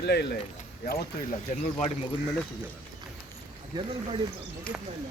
ಇಲ್ಲ ಇಲ್ಲ ಇಲ್ಲ. ಯಾವತ್ತೂ ಇಲ್ಲ. ಜನರಲ್ ಬಾಡಿ ಮುಗಿದ ಮೇಲೆ ಸಿಗೋದು. ಜನರಲ್ ಬಾಡಿ ಮಗದ ಮೇಲೆ